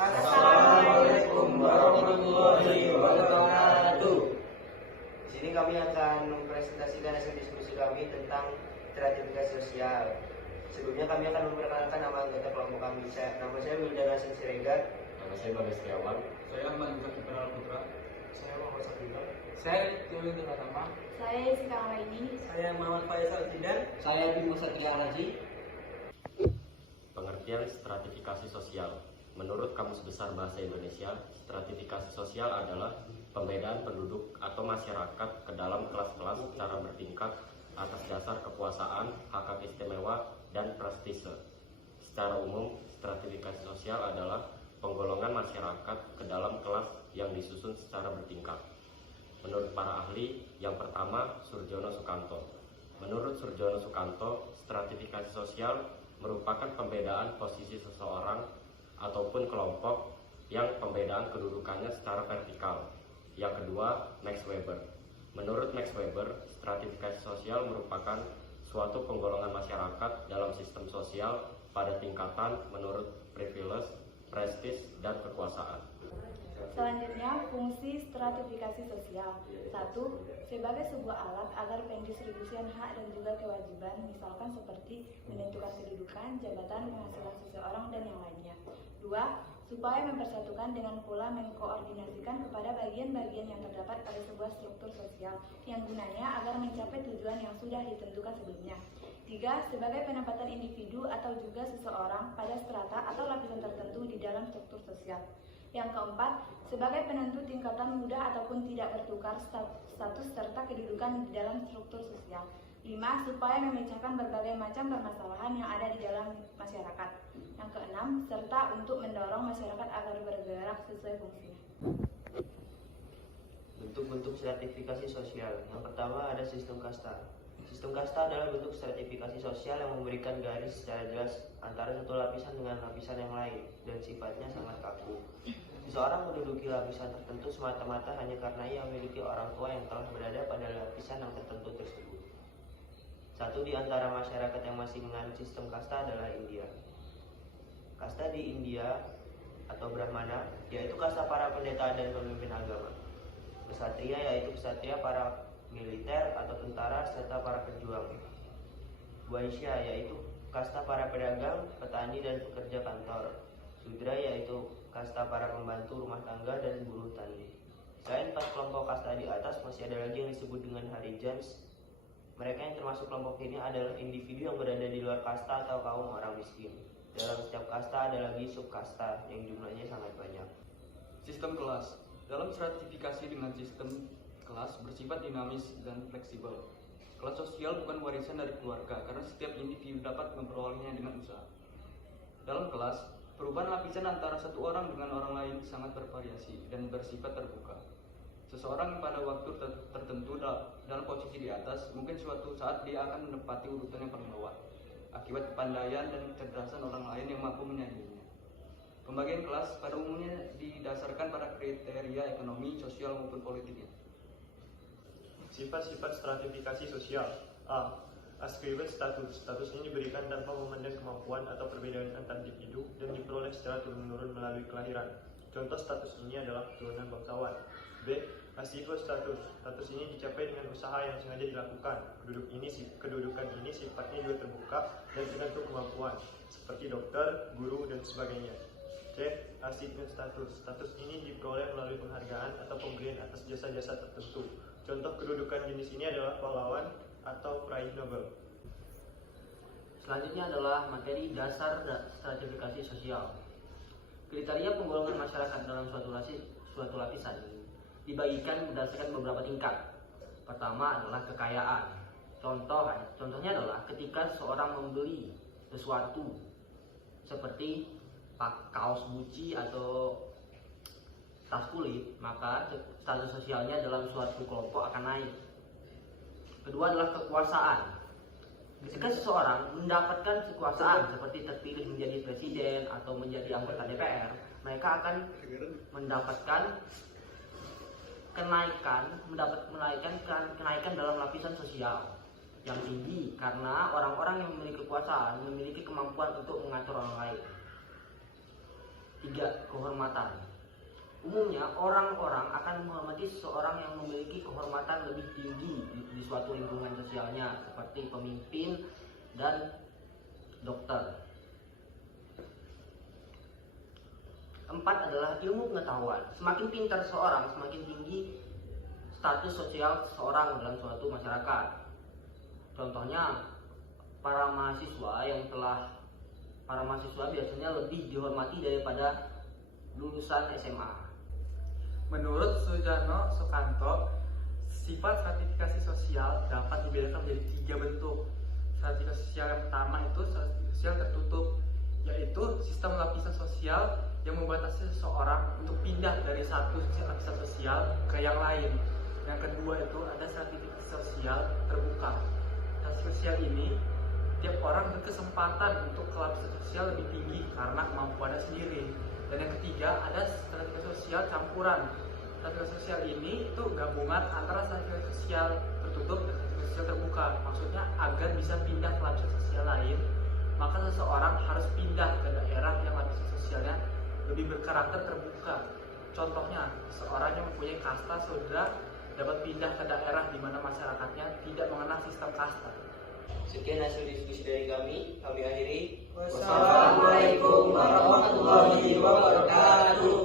Assalamualaikum warahmatullahi wabarakatuh. Di sini kami akan mempresentasikan hasil diskusi kami tentang stratifikasi sosial. Sebelumnya kami akan memperkenalkan nama anggota kelompok kami. Nama saya Wildan Hasan Siregar. Nama saya Bagas Setiawan. Saya Ahmad Iqbal Putra. Saya Muhammad Sabrina. Saya Dewi Nurhatama. Saya Jessica Raini. Saya Muhammad Faisal Zidan. Saya Bimo Satria Raji. Pengertian stratifikasi sosial. Menurut Kamus Besar Bahasa Indonesia, stratifikasi sosial adalah pembedaan penduduk atau masyarakat ke dalam kelas-kelas secara bertingkat atas dasar kekuasaan, hak istimewa, dan prestise. Secara umum, stratifikasi sosial adalah penggolongan masyarakat ke dalam kelas yang disusun secara bertingkat. Menurut para ahli, yang pertama Surjono Sukanto. Menurut Surjono Sukanto, stratifikasi sosial merupakan pembedaan posisi seseorang ataupun kelompok yang pembedaan kedudukannya secara vertikal. Yang kedua, Max Weber. Menurut Max Weber, stratifikasi sosial merupakan suatu penggolongan masyarakat dalam sistem sosial pada tingkatan menurut privilege, prestis, dan kekuasaan. Selanjutnya, fungsi stratifikasi sosial. 1. Sebagai sebuah alat agar pendistribusian hak dan juga kewajiban, misalkan seperti menentukan kedudukan, jabatan, penghasilan seseorang, dan yang lainnya. 2. Supaya mempersatukan dengan pula mengkoordinasikan kepada bagian-bagian yang terdapat pada sebuah struktur sosial yang gunanya agar mencapai tujuan yang sudah ditentukan sebelumnya. 3. Sebagai penempatan individu atau juga seseorang pada strata atau lapisan tertentu di dalam struktur sosial. Yang keempat, sebagai penentu tingkatan mudah ataupun tidak bertukar status serta kedudukan di dalam struktur sosial. 5. Supaya memecahkan berbagai macam permasalahan yang ada di dalam masyarakat. Yang keenam, serta untuk mendorong masyarakat agar bergerak sesuai fungsinya. Bentuk-bentuk stratifikasi sosial. Yang pertama ada sistem kasta. Sistem kasta adalah bentuk stratifikasi sosial yang memberikan garis secara jelas antara satu lapisan dengan lapisan yang lain dan sifatnya sangat kaku. Seseorang menduduki lapisan tertentu semata-mata hanya karena ia memiliki orang tua yang telah berada pada lapisan yang tertentu tersebut. Satu di antara masyarakat yang masih menganut sistem kasta adalah India. Kasta di India atau Brahmana yaitu kasta para pendeta dan pemimpin agama. Ksatria yaitu ksatria para militer atau tentara serta para pejuang. Waisya yaitu kasta para pedagang, petani dan pekerja kantor. Sudra yaitu kasta para pembantu rumah tangga dan buruh tani. Selain 4 kelompok kasta di atas, masih ada lagi yang disebut dengan Harijans. Mereka yang termasuk kelompok ini adalah individu yang berada di luar kasta atau kaum orang miskin. Dalam setiap kasta ada lagi subkasta yang jumlahnya sangat banyak. Sistem kelas. Dalam stratifikasi dengan sistem kelas bersifat dinamis dan fleksibel. Kelas sosial bukan warisan dari keluarga karena setiap individu dapat memperolehnya dengan usaha. Dalam kelas, perubahan lapisan antara satu orang dengan orang lain sangat bervariasi dan bersifat terbuka. Seseorang pada waktu tertentu dalam posisi di atas, mungkin suatu saat dia akan menempati urutan yang paling bawah akibat kepandaian dan kecerdasan orang lain yang mampu menyainginya. Pembagian kelas pada umumnya didasarkan pada kriteria ekonomi, sosial maupun politiknya. Sifat-sifat stratifikasi sosial. A. Ascribed status. Status ini diberikan tanpa memandang kemampuan atau perbedaan antar individu dan diperoleh secara turun-menurun melalui kelahiran. Contoh status ini adalah keturunan bangsawan. B. Ascivo status. Status ini dicapai dengan usaha yang sengaja dilakukan. Kedudukan ini sifatnya juga terbuka dan tergantung kemampuan, seperti dokter, guru, dan sebagainya. C. Achievement status. Status ini diperoleh melalui penghargaan atau pemberian atas jasa-jasa tertentu. Contoh kedudukan jenis ini adalah pahlawan atau peraih Nobel. Selanjutnya adalah materi dasar stratifikasi sosial. Kriteria penggolongan masyarakat dalam suatu lapisan dibagikan berdasarkan beberapa tingkat. Pertama adalah kekayaan. Contohnya adalah ketika seorang membeli sesuatu seperti kaos Gucci atau tas kulit, maka status sosialnya dalam suatu kelompok akan naik. Kedua adalah kekuasaan. Ketika seseorang mendapatkan kekuasaan seperti terpilih menjadi presiden atau menjadi anggota DPR, mereka akan mendapatkan kenaikan dalam lapisan sosial yang tinggi karena orang-orang yang memiliki kekuasaan memiliki kemampuan untuk mengatur orang lain. 3. Kehormatan. Umumnya orang-orang akan menghormati seseorang yang memiliki kehormatan lebih tinggi di suatu lingkungan sosialnya, seperti pemimpin dan dokter. 4 adalah ilmu pengetahuan. Semakin pintar seseorang, semakin tinggi status sosial seseorang dalam suatu masyarakat. Contohnya, para mahasiswa biasanya lebih dihormati daripada lulusan SMA. Menurut Sujarno Sukanto, sifat stratifikasi sosial dapat dibedakan menjadi 3 bentuk. Stratifikasi sosial yang pertama itu stratifikasi sosial tertutup, yaitu sistem lapisan sosial yang membatasi seseorang untuk pindah dari satu lapisan sosial ke yang lain. Yang kedua itu ada stratifikasi sosial terbuka. Stratifikasi sosial ini tiap orang berkesempatan untuk ke lapisan sosial lebih tinggi karena kemampuannya sendiri. Dan yang ketiga ada stratifikasi sosial campuran. Stratifikasi sosial ini itu gabungan antara stratifikasi sosial tertutup dan stratifikasi sosial terbuka. Maksudnya agar bisa pindah ke lapisan sosial lain, maka seseorang harus pindah ke daerah yang lapisan sosialnya lebih berkarakter terbuka. Contohnya, seorang yang mempunyai kasta saudara dapat pindah ke daerah di mana masyarakatnya tidak mengenal sistem kasta. Sekian hasil diskusi dari kami akhiri. Wassalamualaikum warahmatullahi wabarakatuh.